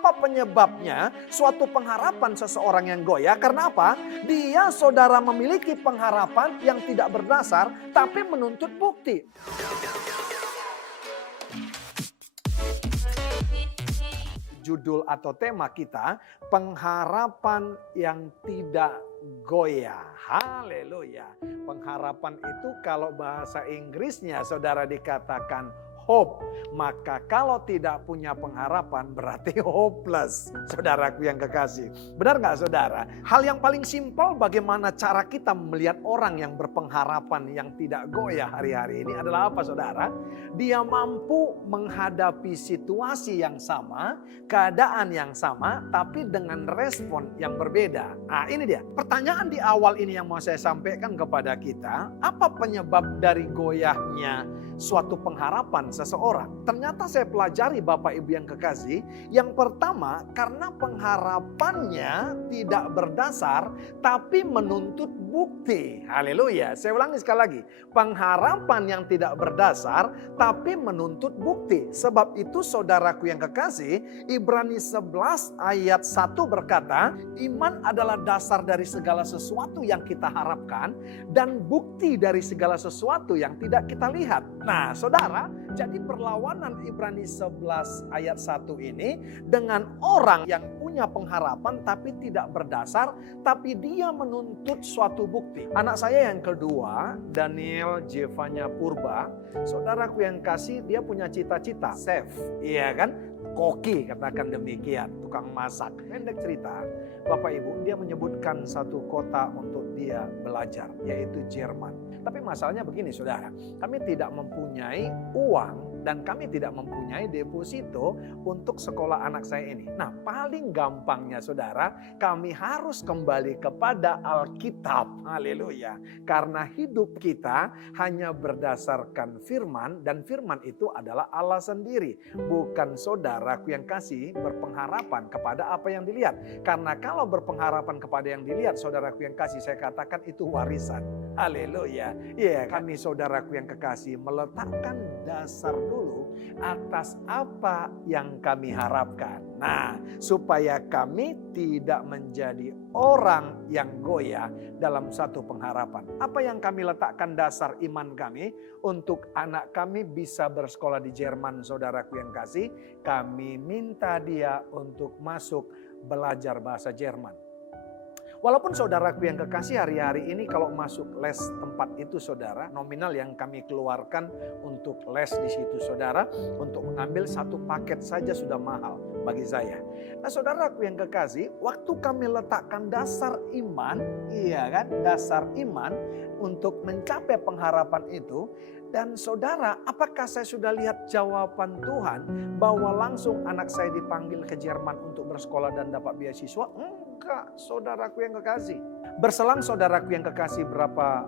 Apa penyebabnya suatu pengharapan seseorang yang goyah? Karena apa? Dia saudara memiliki pengharapan yang tidak berdasar tapi menuntut bukti. Judul atau tema kita, pengharapan yang tidak goyah. Haleluya. Pengharapan itu kalau bahasa Inggrisnya saudara dikatakan hope. Maka kalau tidak punya pengharapan berarti hopeless. Saudaraku yang kekasih. Benar gak saudara? Hal yang paling simpel bagaimana cara kita melihat orang yang berpengharapan yang tidak goyah hari-hari ini adalah apa saudara? Dia mampu menghadapi situasi yang sama, keadaan yang sama, tapi dengan respon yang berbeda. Nah ini dia. Pertanyaan di awal ini yang mau saya sampaikan kepada kita. Apa penyebab dari goyahnya suatu pengharapan seseorang? Ternyata saya pelajari Bapak Ibu yang kekasih. Yang pertama karena pengharapannya tidak berdasar tapi menuntut bukti. Haleluya. Saya ulangi sekali lagi. Pengharapan yang tidak berdasar tapi menuntut bukti. Sebab itu saudaraku yang kekasih, Ibrani 11 ayat 1 berkata, iman adalah dasar dari segala sesuatu yang kita harapkan dan bukti dari segala sesuatu yang tidak kita lihat. Nah saudara, jadi perlawanan Ibrani 11 ayat 1 ini dengan orang yang punya pengharapan tapi tidak berdasar, tapi dia menuntut suatu bukti. Anak saya yang kedua, Daniel Jevanya Purba, saudaraku yang kasih, dia punya cita-cita, chef, iya kan? Koki katakan demikian, tukang masak. Pendek cerita, Bapak Ibu, dia menyebutkan satu kota untuk dia belajar, yaitu Jerman. Tapi masalahnya begini saudara, kami tidak mempunyai uang dan kami tidak mempunyai deposito untuk sekolah anak saya ini. Nah paling gampangnya saudara, kami harus kembali kepada Alkitab. Haleluya. Karena hidup kita hanya berdasarkan firman dan firman itu adalah Allah sendiri. Bukan saudaraku yang kasih berpengharapan kepada apa yang dilihat. Karena kalau berpengharapan kepada yang dilihat, saudaraku yang kasih, saya katakan itu warisan. Haleluya. Iya, kami saudaraku yang kekasih meletakkan dasar dulu atas apa yang kami harapkan. Nah, supaya kami tidak menjadi orang yang goyah dalam satu pengharapan. Apa yang kami letakkan dasar iman kami untuk anak kami bisa bersekolah di Jerman, saudaraku yang kasih, kami minta dia untuk masuk belajar bahasa Jerman. Walaupun saudaraku yang kekasih, hari-hari ini kalau masuk les tempat itu saudara, nominal yang kami keluarkan untuk les di situ saudara, untuk mengambil satu paket saja sudah mahal bagi saya. Nah saudaraku yang kekasih, waktu kami letakkan dasar iman, iya kan, dasar iman untuk mencapai pengharapan itu. Dan saudara, apakah saya sudah lihat jawaban Tuhan bahwa langsung anak saya dipanggil ke Jerman untuk bersekolah dan dapat beasiswa? Enggak, saudaraku yang kekasih. Berselang saudaraku yang kekasih berapa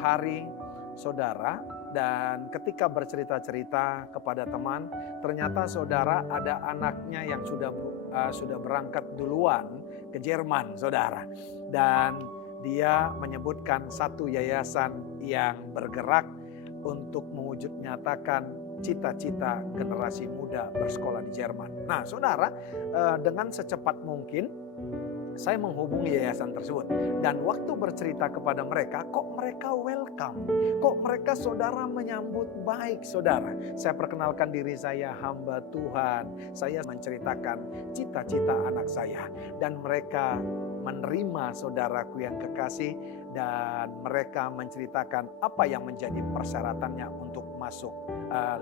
hari saudara, dan ketika bercerita-cerita kepada teman, ternyata saudara ada anaknya yang sudah berangkat duluan ke Jerman saudara. Dan dia menyebutkan satu yayasan yang bergerak untuk mewujud nyatakan cita-cita generasi muda bersekolah di Jerman. Nah saudara, dengan secepat mungkin saya menghubungi yayasan tersebut. Dan waktu bercerita kepada mereka, kok mereka welcome. Kok mereka saudara menyambut baik saudara. Saya perkenalkan diri saya hamba Tuhan. Saya menceritakan cita-cita anak saya. Dan mereka menerima saudaraku yang kekasih. Dan mereka menceritakan apa yang menjadi persyaratannya untuk masuk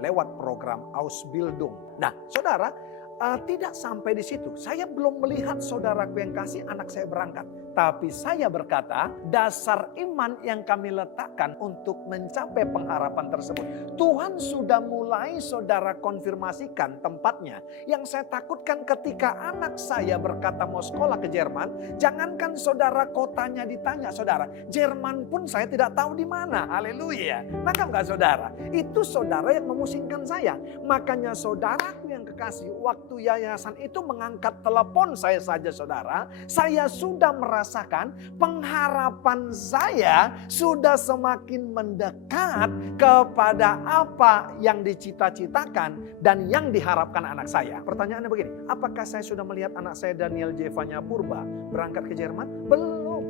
lewat program Ausbildung. Nah saudara, tidak sampai di situ. Saya belum melihat saudaraku yang kasih anak saya berangkat. Tapi saya berkata, dasar iman yang kami letakkan untuk mencapai pengharapan tersebut, Tuhan sudah mulai saudara konfirmasikan tempatnya. Yang saya takutkan ketika anak saya berkata mau sekolah ke Jerman, jangankan saudara kotanya ditanya saudara, Jerman pun saya tidak tahu di mana. Haleluya. Nangkap nggak saudara? Itu saudara yang memusingkan saya. Makanya saudaraku yang kekasih, waktu yayasan itu mengangkat telepon saya saja saudara, saya sudah merasa rasakan pengharapan saya sudah semakin mendekat kepada apa yang dicita-citakan dan yang diharapkan anak saya. Pertanyaannya begini, apakah saya sudah melihat anak saya Daniel Jevanya Purba berangkat ke Jerman? Belum.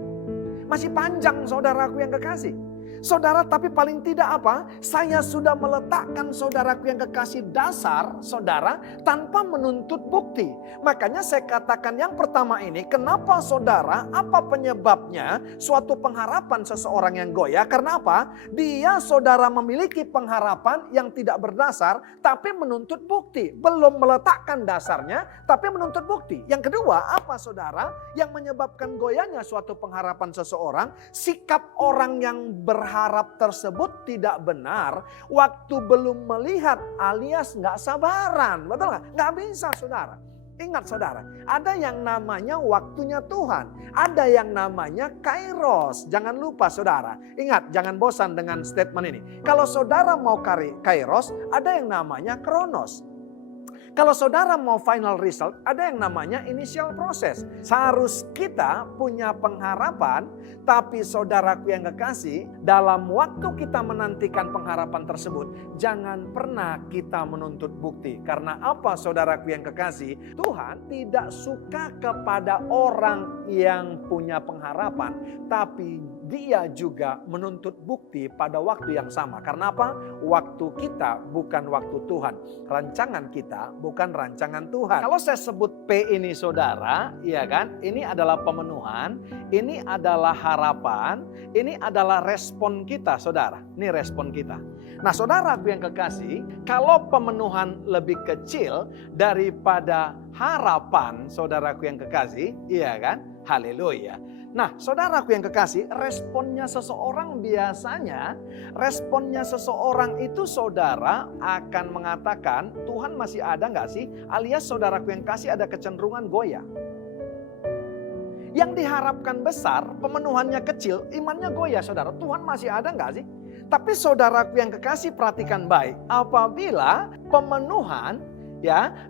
Masih panjang saudaraku yang kekasih. Saudara, tapi paling tidak apa? Saya sudah meletakkan saudaraku yang kekasih dasar, saudara, tanpa menuntut bukti. Makanya saya katakan yang pertama ini, kenapa saudara, apa penyebabnya suatu pengharapan seseorang yang goyah? Karena apa? Dia saudara memiliki pengharapan yang tidak berdasar, tapi menuntut bukti. Belum meletakkan dasarnya, tapi menuntut bukti. Yang kedua, apa saudara? Yang menyebabkan goyahnya suatu pengharapan seseorang, sikap orang yang berharap tersebut tidak benar waktu belum melihat alias nggak sabaran. Betul nggak? Nggak bisa saudara. Ingat saudara, ada yang namanya waktunya Tuhan. Ada yang namanya kairos. Jangan lupa saudara. Ingat, jangan bosan dengan statement ini. Kalau saudara mau kairos, ada yang namanya kronos. Kalau saudara mau final result, ada yang namanya initial process. Seharus kita punya pengharapan, tapi saudaraku yang kekasih, dalam waktu kita menantikan pengharapan tersebut, jangan pernah kita menuntut bukti. Karena apa saudaraku yang kekasih? Tuhan tidak suka kepada orang yang punya pengharapan, tapi dia juga menuntut bukti pada waktu yang sama. Karena apa? Waktu kita bukan waktu Tuhan. Rancangan kita bukan rancangan Tuhan. Kalau saya sebut P ini saudara, ya kan? Ini adalah pemenuhan, ini adalah harapan, ini adalah respon kita saudara. Ini respon kita. Nah saudaraku yang kekasih, kalau pemenuhan lebih kecil daripada harapan saudaraku yang kekasih, iya kan? Haleluya. Nah saudaraku yang kekasih, responnya seseorang biasanya, responnya seseorang itu saudara akan mengatakan, Tuhan masih ada gak sih? Alias saudaraku yang kasih ada kecenderungan goyah. Yang diharapkan besar, pemenuhannya kecil, imannya goyah saudara. Tuhan masih ada gak sih? Tapi saudaraku yang kekasih perhatikan baik, apabila pemenuhan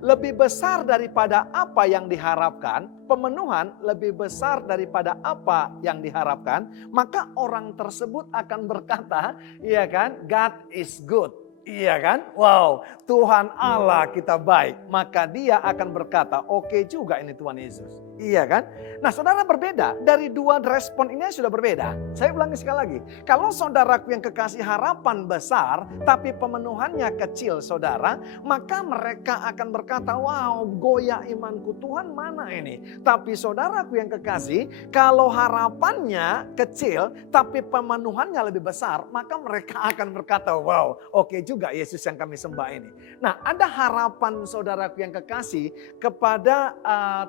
lebih besar daripada apa yang diharapkan, pemenuhan lebih besar daripada apa yang diharapkan, maka orang tersebut akan berkata, iya kan, God is good. Iya kan? Wow, Tuhan Allah kita baik. Maka dia akan berkata, oke juga ini Tuhan Yesus. Iya kan? Nah saudara berbeda. Dari dua respon ini sudah berbeda. Saya ulangi sekali lagi. Kalau saudaraku yang kekasih harapan besar, tapi pemenuhannya kecil saudara, maka mereka akan berkata, wow goyah imanku, Tuhan mana ini? Tapi saudaraku yang kekasih, kalau harapannya kecil, tapi pemenuhannya lebih besar, maka mereka akan berkata, wow oke juga Yesus yang kami sembah ini. Nah ada harapan saudaraku yang kekasih kepada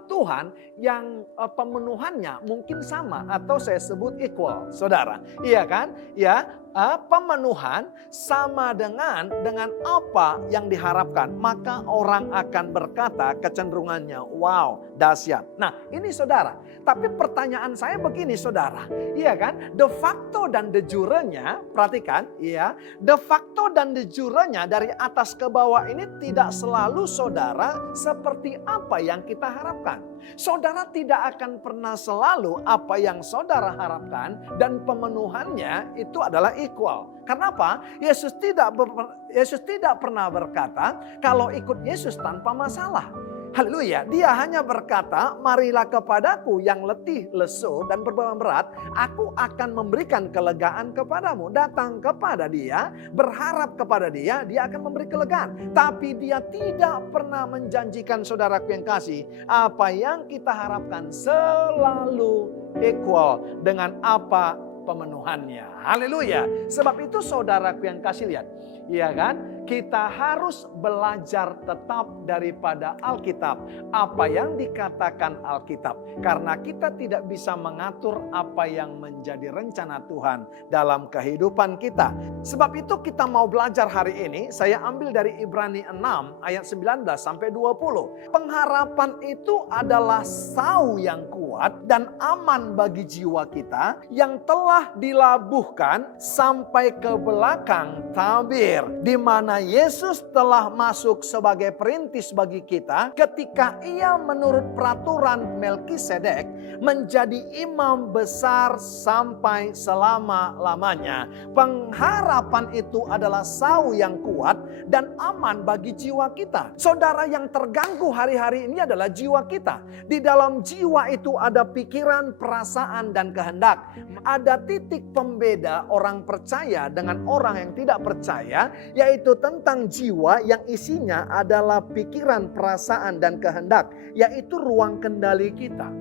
Tuhan yang pemenuhannya mungkin sama atau saya sebut equal, saudara. Iya kan? Ya, pemenuhan sama dengan apa yang diharapkan, maka orang akan berkata kecenderungannya, wow, dahsyat. Nah, ini saudara. Tapi pertanyaan saya begini, saudara. Iya kan? De facto dan de jure-nya, perhatikan, iya, de facto dan de jure-nya dari atas ke bawah ini tidak selalu saudara seperti apa yang kita harapkan. Saudara tidak akan pernah selalu apa yang saudara harapkan dan pemenuhannya itu adalah equal. Kenapa? Yesus tidak pernah berkata kalau ikut Yesus tanpa masalah. Haleluya. Dia hanya berkata, marilah kepadaku yang letih, lesu dan berbeban berat, aku akan memberikan kelegaan kepadamu. Datang kepada dia, berharap kepada dia, dia akan memberi kelegaan. Tapi dia tidak pernah menjanjikan saudaraku yang kasih, apa yang kita harapkan selalu equal dengan apa pemenuhannya. Haleluya. Sebab itu saudaraku yang kasih lihat. Iya kan? Kita harus belajar tetap daripada Alkitab. Apa yang dikatakan Alkitab. Karena kita tidak bisa mengatur apa yang menjadi rencana Tuhan dalam kehidupan kita. Sebab itu kita mau belajar hari ini. Saya ambil dari Ibrani 6 ayat 19 sampai 20. Pengharapan itu adalah sau yang kuat dan aman bagi jiwa kita yang telah dilabuhkan sampai ke belakang tabir, di mana mana Yesus telah masuk sebagai perintis bagi kita ketika ia menurut peraturan Melkisedek menjadi imam besar sampai selama-lamanya. Pengharapan itu adalah sau yang kuat dan aman bagi jiwa kita. Saudara, yang terganggu hari-hari ini adalah jiwa kita. Di dalam jiwa itu ada pikiran, perasaan, dan kehendak. Ada titik pembeda orang percaya dengan orang yang tidak percaya, yaitu tentang jiwa yang isinya adalah pikiran, perasaan, dan kehendak, yaitu ruang kendali kita.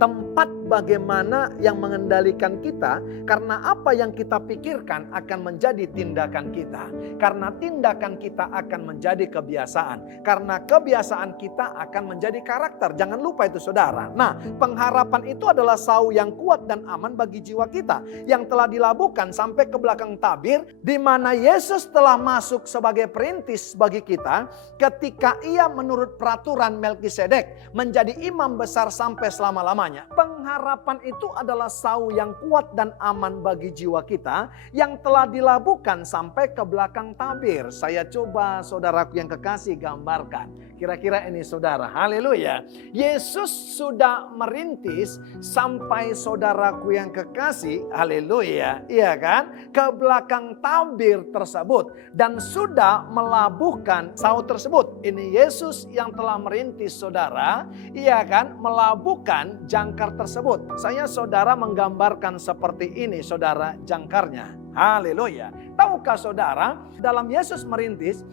Tempat bagaimana yang mengendalikan kita, karena apa yang kita pikirkan akan menjadi tindakan kita. Karena tindakan kita akan menjadi kebiasaan. Karena kebiasaan kita akan menjadi karakter. Jangan lupa itu saudara. Nah, pengharapan itu adalah sau yang kuat dan aman bagi jiwa kita. Yang telah dilabuhkan sampai ke belakang tabir, di mana Yesus telah masuk sebagai perintis bagi kita ketika ia menurut peraturan Melkisedek menjadi imam besar sampai selama-lamanya. Pengharapan itu adalah sau yang kuat dan aman bagi jiwa kita yang telah dilabuhkan sampai ke belakang tabir. Saya coba saudaraku yang kekasih gambarkan. Kira-kira ini saudara, haleluya. Yesus sudah merintis sampai saudaraku yang kekasih, haleluya, iya kan? Ke belakang tabir tersebut dan sudah melabuhkan sau tersebut. Ini Yesus yang telah merintis saudara, iya kan? Melabuhkan jangkar tersebut. Saya saudara menggambarkan seperti ini saudara jangkarnya. Haleluya. Tahukah saudara, dalam Yesus merintis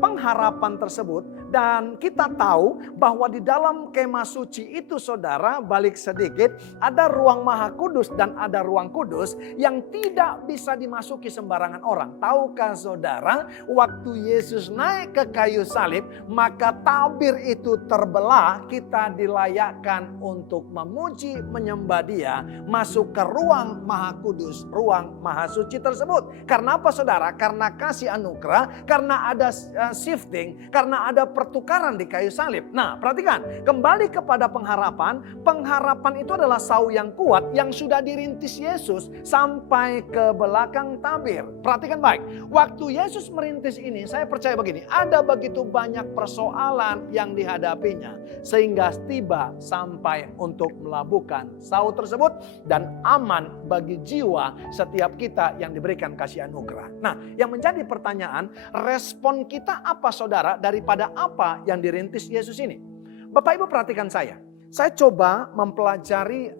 pengharapan tersebut, dan kita tahu bahwa di dalam kemah suci itu saudara, balik sedikit, ada ruang maha kudus dan ada ruang kudus yang tidak bisa dimasuki sembarangan orang. Tahukah saudara, waktu Yesus naik ke kayu salib, maka tabir itu terbelah, kita dilayakkan untuk memuji, menyembah Dia, masuk ke ruang maha kudus, ruang maha suci tersebut. Karena apa saudara? Karena kasih anugerah, karena ada shifting, karena ada pertukaran di kayu salib. Nah, perhatikan, kembali kepada pengharapan. Pengharapan itu adalah sau yang kuat yang sudah dirintis Yesus sampai ke belakang tabir. Perhatikan baik. Waktu Yesus merintis ini, saya percaya begini, ada begitu banyak persoalan yang dihadapinya sehingga tiba sampai untuk melabuhkan sau tersebut dan aman bagi jiwa setiap kita yang diberikan kasih anugerah. Nah, yang menjadi pertanyaan, respon kita apa saudara daripada apa yang dirintis Yesus ini? Bapak Ibu perhatikan saya. Saya coba mempelajari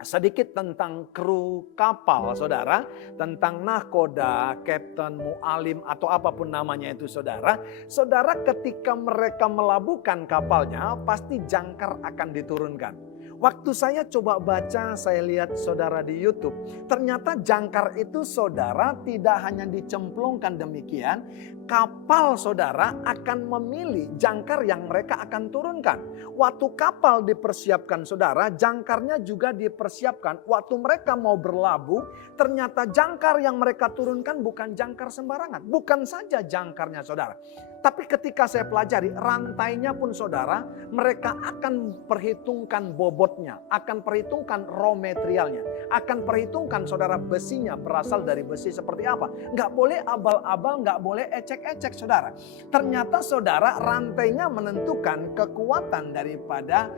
sedikit tentang kru kapal saudara. Tentang nahkoda, kapten, mualim atau apapun namanya itu saudara. Saudara ketika mereka melabuhkan kapalnya pasti jangkar akan diturunkan. Waktu saya coba baca, saya lihat saudara di YouTube. Ternyata jangkar itu saudara tidak hanya dicemplungkan demikian. Kapal saudara akan memilih jangkar yang mereka akan turunkan. Waktu kapal dipersiapkan saudara, jangkarnya juga dipersiapkan. Waktu mereka mau berlabuh, ternyata jangkar yang mereka turunkan bukan jangkar sembarangan. Bukan saja jangkarnya saudara. Tapi ketika saya pelajari rantainya pun saudara, mereka akan perhitungkan bobotnya, akan perhitungkan raw materialnya, akan perhitungkan saudara besinya berasal dari besi seperti apa. Nggak boleh abal-abal, nggak boleh ecek-ecek saudara. Ternyata saudara rantainya menentukan kekuatan daripada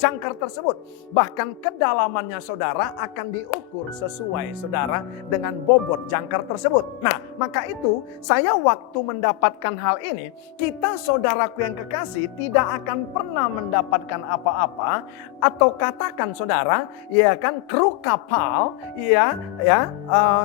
jangkar tersebut. Bahkan kedalamannya saudara akan diukur sesuai saudara dengan bobot jangkar tersebut. Nah, maka itu saya waktu mendapatkan hal ini, kita saudaraku yang kekasih tidak akan pernah mendapatkan apa-apa, atau katakan saudara, ya kan, kru kapal,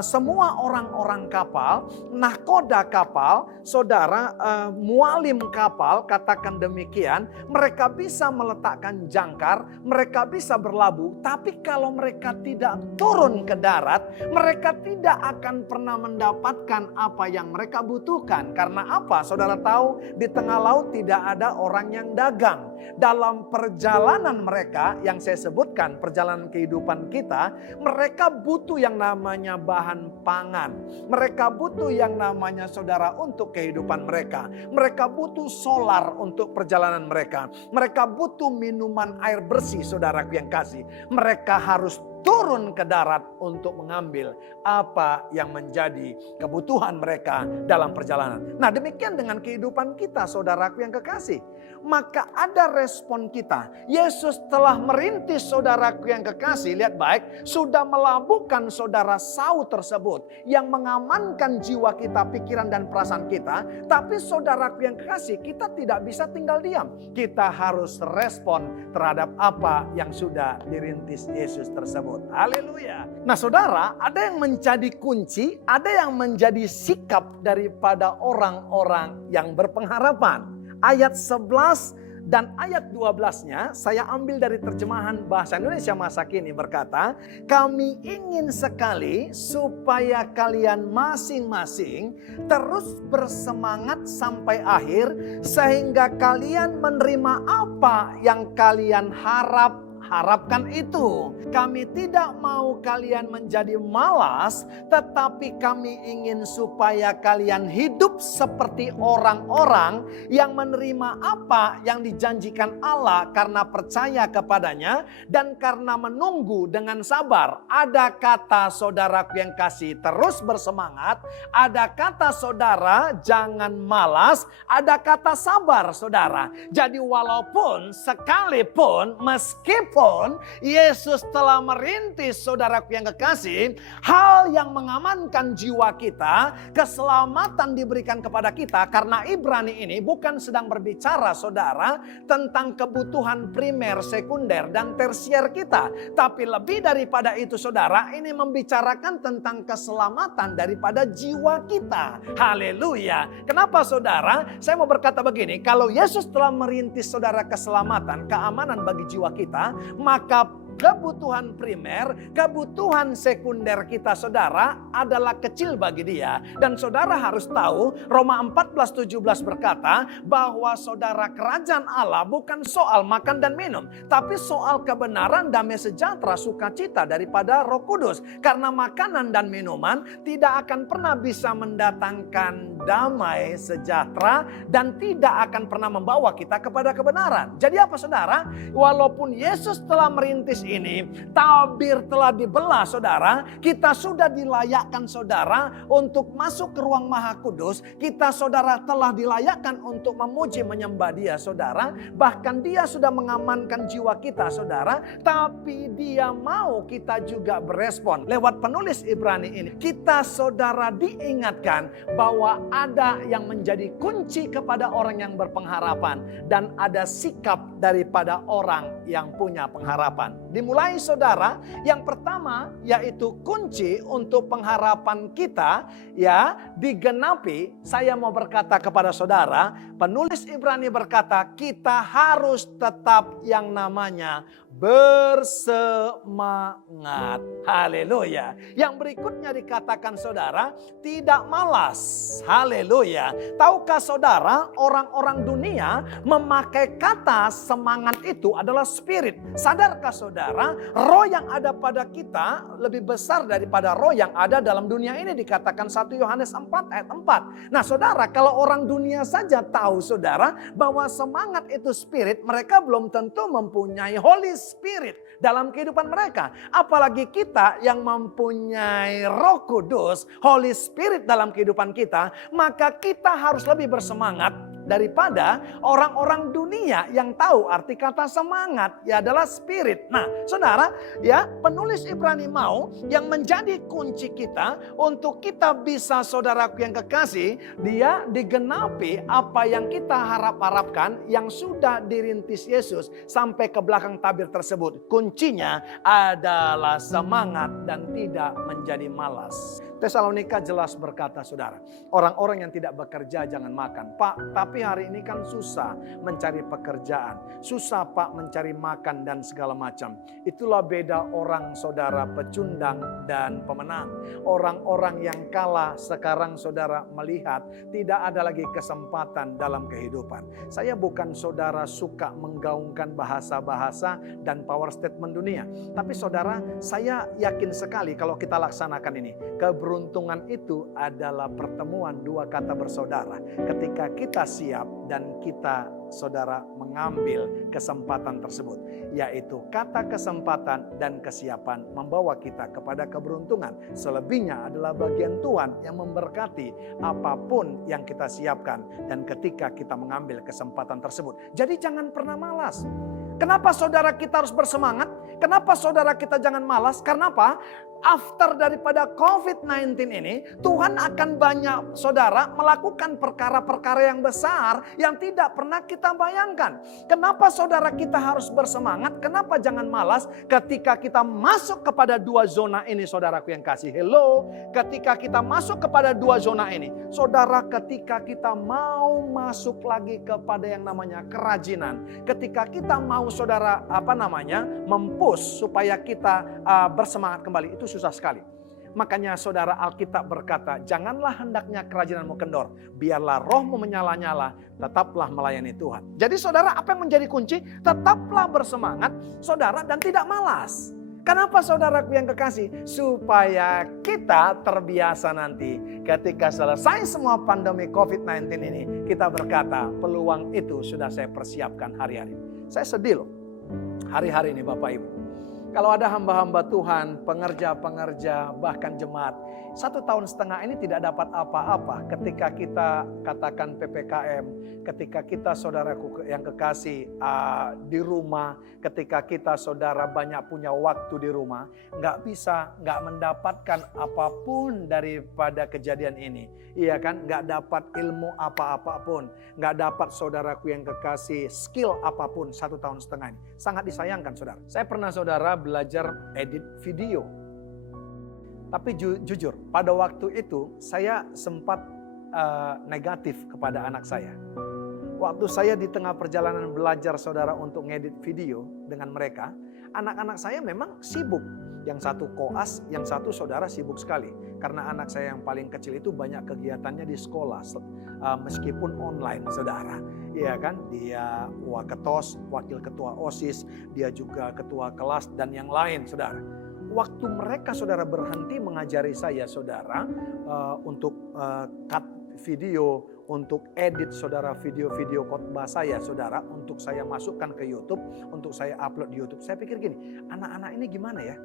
semua orang-orang kapal, nahkoda kapal, saudara, mualim kapal, katakan demikian, mereka bisa meletakkan jangkar, mereka bisa berlabuh, tapi kalau mereka tidak turun ke darat, mereka tidak akan pernah mendapatkan apa yang mereka butuhkan. Karena apa? Saudara tahu, di tengah laut tidak ada orang yang dagang. Dalam perjalanan mereka yang saya sebutkan, perjalanan kehidupan kita, mereka butuh yang namanya bahan pangan. Mereka butuh yang namanya saudara untuk kehidupan mereka. Mereka butuh solar untuk perjalanan mereka. Mereka butuh minuman air bersih saudaraku yang kasih. Mereka harus turun ke darat untuk mengambil apa yang menjadi kebutuhan mereka dalam perjalanan. Nah, demikian dengan kehidupan kita, saudaraku yang kekasih. Maka ada respon kita. Yesus telah merintis, saudaraku yang kekasih, lihat baik, sudah melabuhkan saudara Saul tersebut yang mengamankan jiwa kita, pikiran dan perasaan kita. Tapi saudaraku yang kekasih, kita tidak bisa tinggal diam. Kita harus respon terhadap apa yang sudah dirintis Yesus tersebut. Haleluya. Nah, saudara, ada yang menjadi kunci, ada yang menjadi sikap daripada orang-orang yang berpengharapan. Ayat 11 dan ayat 12-nya saya ambil dari terjemahan bahasa Indonesia masa kini berkata, kami ingin sekali supaya kalian masing-masing terus bersemangat sampai akhir sehingga kalian menerima apa yang kalian harapkan itu. Kami tidak mau kalian menjadi malas, tetapi kami ingin supaya kalian hidup seperti orang-orang yang menerima apa yang dijanjikan Allah karena percaya kepadanya dan karena menunggu dengan sabar. Ada kata saudaraku yang kasih, terus bersemangat. Ada kata saudara, jangan malas. Ada kata sabar, saudara. Jadi walaupun sekalipun meskipun Yesus telah merintis, saudaraku yang kekasih, hal yang mengamankan jiwa kita, keselamatan diberikan kepada kita. Karena Ibrani ini bukan sedang berbicara, saudara, tentang kebutuhan primer, sekunder, dan tersier kita. Tapi lebih daripada itu, saudara, ini membicarakan tentang keselamatan daripada jiwa kita. Haleluya. Kenapa, saudara? Saya mau berkata begini, kalau Yesus telah merintis, saudara, keselamatan, keamanan bagi jiwa kita, maka kebutuhan primer, kebutuhan sekunder kita, saudara, adalah kecil bagi dia. Dan saudara harus tahu, Roma 14:17 berkata bahwa saudara, kerajaan Allah bukan soal makan dan minum, tapi soal kebenaran, damai sejahtera, sukacita daripada Roh Kudus. Karena makanan dan minuman tidak akan pernah bisa mendatangkan damai sejahtera dan tidak akan pernah membawa kita kepada kebenaran. Jadi apa, saudara? Walaupun Yesus telah merintis ini, tabir telah dibelah, saudara, kita sudah dilayakkan, saudara, untuk masuk ke ruang Maha Kudus. Kita, saudara, telah dilayakkan untuk memuji menyembah Dia, saudara. Bahkan Dia sudah mengamankan jiwa kita, saudara. Tapi Dia mau kita juga berespon. Lewat penulis Ibrani ini, kita, saudara, diingatkan bahwa ada yang menjadi kunci kepada orang yang berpengharapan dan ada sikap daripada orang yang punya pengharapan. Dimulai, saudara, yang pertama yaitu kunci untuk pengharapan kita ya digenapi. Saya mau berkata kepada saudara, penulis Ibrani berkata kita harus tetap yang namanya bersemangat. Haleluya. Yang berikutnya dikatakan, saudara, tidak malas. Haleluya. Tahukah, saudara, orang-orang dunia memakai kata semangat itu adalah spirit. Sadarkah, saudara, roh yang ada pada kita lebih besar daripada roh yang ada dalam dunia ini, dikatakan 1 Yohanes 4 ayat 4. Nah, saudara, kalau orang dunia saja tahu, saudara, bahwa semangat itu spirit, mereka belum tentu mempunyai Holy Spirit dalam kehidupan mereka. Apalagi kita yang mempunyai Roh Kudus, Holy Spirit dalam kehidupan kita, maka kita harus lebih bersemangat daripada orang-orang dunia yang tahu arti kata semangat ya adalah spirit. Nah, saudara, ya, penulis Ibrani mau yang menjadi kunci kita untuk kita bisa, saudaraku yang kekasih, dia digenapi apa yang kita harapkan yang sudah dirintis Yesus sampai ke belakang tabir tersebut. Kuncinya adalah semangat dan tidak menjadi malas. Tesalonika jelas berkata, saudara, orang-orang yang tidak bekerja jangan makan. Pak, tapi hari ini kan susah mencari pekerjaan. Susah, Pak, mencari makan dan segala macam. Itulah beda orang, saudara, pecundang dan pemenang. Orang-orang yang kalah sekarang, saudara, melihat tidak ada lagi kesempatan dalam kehidupan. Saya bukan, saudara, suka menggaungkan bahasa-bahasa dan power statement dunia. Tapi, saudara, saya yakin sekali kalau kita laksanakan ini, keberuntungan keberuntungan itu adalah pertemuan dua kata bersaudara. Ketika kita siap dan kita saudara mengambil kesempatan tersebut, yaitu kata kesempatan dan kesiapan membawa kita kepada keberuntungan. Selebihnya adalah bagian Tuhan yang memberkati apapun yang kita siapkan dan ketika kita mengambil kesempatan tersebut. Jadi jangan pernah malas. Kenapa saudara kita harus bersemangat? Kenapa saudara kita jangan malas? Karena apa? After daripada COVID-19 ini, Tuhan akan banyak saudara melakukan perkara-perkara yang besar yang tidak pernah kita bayangkan. Kenapa saudara kita harus bersemangat? Kenapa jangan malas? Ketika kita masuk kepada dua zona ini, saudaraku yang kasih, hello. Ketika kita masuk kepada dua zona ini, saudara, ketika kita mau masuk lagi kepada yang namanya kerajinan, ketika kita mau saudara mempush supaya kita bersemangat kembali, itu susah sekali. Makanya saudara, Alkitab berkata, janganlah hendaknya kerajinanmu kendor, biarlah rohmu menyala-nyala, tetaplah melayani Tuhan. Jadi saudara, apa yang menjadi kunci? Tetaplah bersemangat saudara dan tidak malas. Kenapa saudaraku yang kekasih? Supaya kita terbiasa nanti ketika selesai semua pandemi COVID-19 ini, kita berkata, peluang itu sudah saya persiapkan hari-hari. Saya sedih loh hari-hari ini Bapak Ibu. Kalau ada hamba-hamba Tuhan, pengerja-pengerja, bahkan jemaat, 1,5 tahun ini tidak dapat apa-apa ketika kita katakan PPKM, ketika kita saudaraku yang kekasih di rumah, ketika kita saudara banyak punya waktu di rumah, nggak mendapatkan apapun daripada kejadian ini. Iya kan, nggak dapat ilmu apa-apa pun, nggak dapat saudaraku yang kekasih skill apapun 1,5 tahun ini. Sangat disayangkan saudara. Saya pernah saudara belajar edit video. Tapi jujur, pada waktu itu saya sempat negatif kepada anak saya. Waktu saya di tengah perjalanan belajar saudara untuk ngedit video dengan mereka, anak-anak saya memang sibuk. Yang satu koas, yang satu saudara sibuk sekali. Karena anak saya yang paling kecil itu banyak kegiatannya di sekolah, meskipun online saudara. Iya kan, dia waketos, wakil ketua OSIS, dia juga ketua kelas dan yang lain saudara. Waktu mereka saudara berhenti mengajari saya saudara untuk cut video, untuk edit saudara video-video khotbah saya saudara, untuk saya masukkan ke YouTube, untuk saya upload di YouTube. Saya pikir gini, anak-anak ini gimana ya?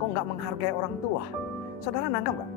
Kok nggak menghargai orang tua? Saudara nangkap nggak?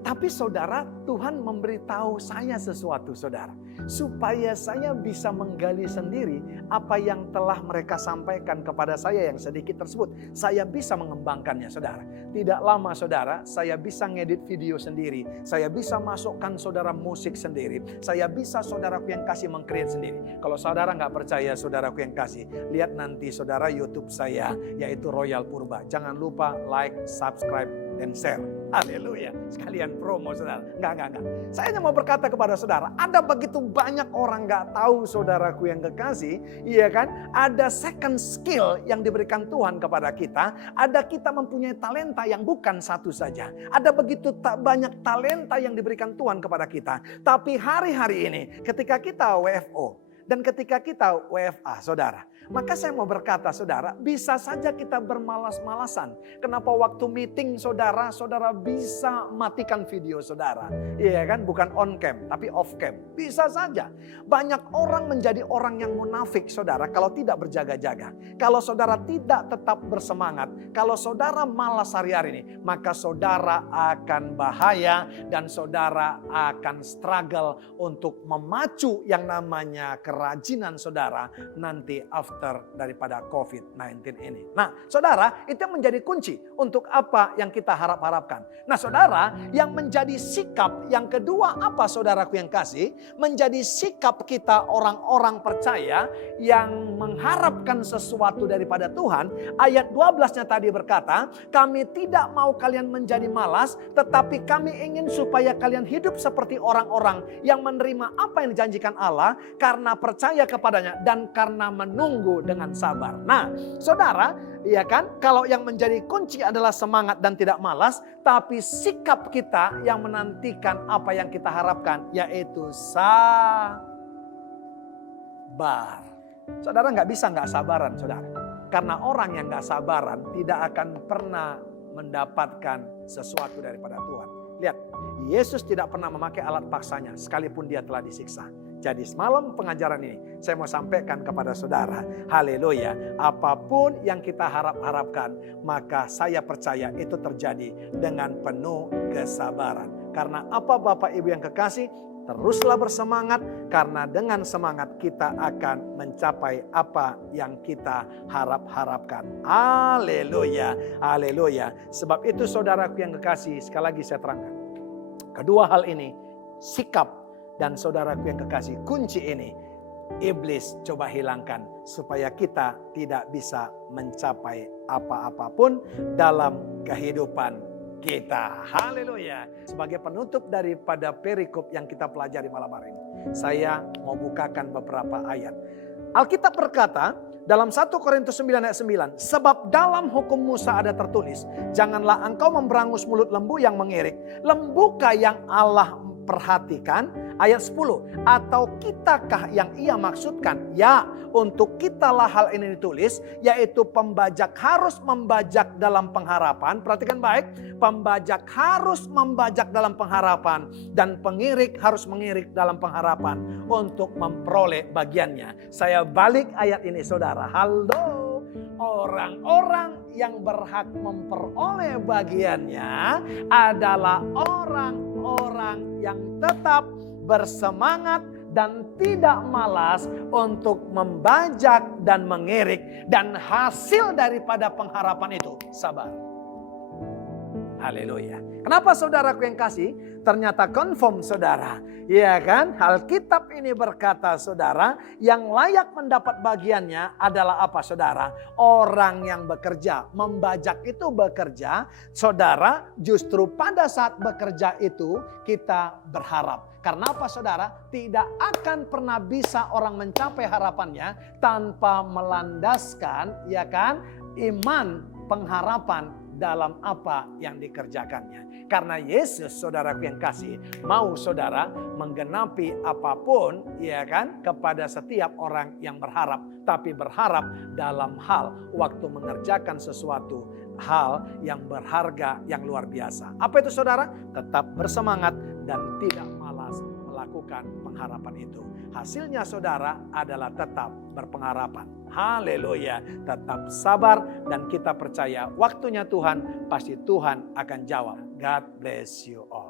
Tapi saudara, Tuhan memberitahu saya sesuatu saudara. Supaya saya bisa menggali sendiri apa yang telah mereka sampaikan kepada saya yang sedikit tersebut. Saya bisa mengembangkannya saudara. Tidak lama saudara, saya bisa ngedit video sendiri. Saya bisa masukkan saudara musik sendiri. Saya bisa saudaraku yang kasih meng-create sendiri. Kalau saudara nggak percaya saudaraku yang kasih, lihat nanti saudara YouTube saya, yaitu Royal Purba. Jangan lupa like, subscribe, dan share. Haleluya. Sekalian promo saudara. Enggak. Saya hanya mau berkata kepada saudara, ada begitu banyak orang gak tahu saudaraku yang kekasih. Iya kan? Ada second skill yang diberikan Tuhan kepada kita. Ada kita mempunyai talenta yang bukan satu saja. Ada begitu banyak talenta yang diberikan Tuhan kepada kita. Tapi hari-hari ini ketika kita WFO dan ketika kita WFA saudara, maka saya mau berkata saudara, bisa saja kita bermalas-malasan. Kenapa waktu meeting saudara bisa matikan video saudara. Iya kan, bukan on cam tapi off cam. Bisa saja. Banyak orang menjadi orang yang munafik saudara kalau tidak berjaga-jaga. Kalau saudara tidak tetap bersemangat, kalau saudara malas hari-hari ini, maka saudara akan bahaya dan saudara akan struggle untuk memacu yang namanya kerajinan saudara nanti after daripada COVID-19 ini. Nah, saudara, itu yang menjadi kunci untuk apa yang kita harapkan. Nah, saudara, yang menjadi sikap yang kedua apa saudaraku yang kasih? Menjadi sikap kita orang-orang percaya yang mengharapkan sesuatu daripada Tuhan. Ayat 12-nya tadi berkata, kami tidak mau kalian menjadi malas, tetapi kami ingin supaya kalian hidup seperti orang-orang yang menerima apa yang dijanjikan Allah karena percaya kepadanya dan karena menunggu dengan sabar. Nah, saudara, ya kan, kalau yang menjadi kunci adalah semangat dan tidak malas, tapi sikap kita yang menantikan apa yang kita harapkan, yaitu sabar. Saudara nggak bisa nggak sabaran, saudara. Karena orang yang nggak sabaran tidak akan pernah mendapatkan sesuatu daripada Tuhan. Lihat, Yesus tidak pernah memakai alat paksanya sekalipun dia telah disiksa. Jadi semalam pengajaran ini saya mau sampaikan kepada saudara. Haleluya. Apapun yang kita harapkan, maka saya percaya itu terjadi dengan penuh kesabaran. Karena apa Bapak Ibu yang kekasih? Teruslah bersemangat karena dengan semangat kita akan mencapai apa yang kita harapkan. Haleluya. Haleluya. Sebab itu saudaraku yang kekasih, sekali lagi saya terangkan. Kedua hal ini, sikap dan saudaraku yang kekasih, kunci ini iblis coba hilangkan supaya kita tidak bisa mencapai apa-apapun dalam kehidupan kita. Haleluya. Sebagai penutup daripada perikop yang kita pelajari malam hari ini, saya mau bukakan beberapa ayat. Alkitab berkata dalam 1 Korintus 9 ayat 9, sebab dalam hukum Musa ada tertulis, janganlah engkau memberangus mulut lembu yang mengirik. Lembukah yang Allah perhatikan? Ayat 10, atau kitakah yang ia maksudkan? Ya, untuk kitalah hal ini ditulis, yaitu pembajak harus membajak dalam pengharapan. Perhatikan baik, pembajak harus membajak dalam pengharapan, dan pengirik harus mengirik dalam pengharapan untuk memperoleh bagiannya. Saya balik ayat ini saudara. Halo, orang-orang yang berhak memperoleh bagiannya adalah orang-orang yang tetap bersemangat dan tidak malas untuk membajak dan mengirik, dan hasil daripada pengharapan itu sabar. Haleluya. Kenapa saudaraku yang kasih? Ternyata confirm saudara. Iya kan? Alkitab ini berkata saudara, yang layak mendapat bagiannya adalah apa saudara? Orang yang bekerja. Membajak itu bekerja. Saudara, justru pada saat bekerja itu kita berharap. Karena apa saudara? Tidak akan pernah bisa orang mencapai harapannya tanpa melandaskan, ya kan, iman, pengharapan dalam apa yang dikerjakannya. Karena Yesus, saudaraku yang kasih, mau saudara menggenapi apapun, ya kan, kepada setiap orang yang berharap. Tapi berharap dalam hal waktu mengerjakan sesuatu hal yang berharga, yang luar biasa. Apa itu saudara? Tetap bersemangat dan tidak malas melakukan pengharapan itu. Hasilnya saudara adalah tetap berpengharapan. Haleluya. Tetap sabar dan kita percaya waktunya Tuhan, pasti Tuhan akan jawab. God bless you all.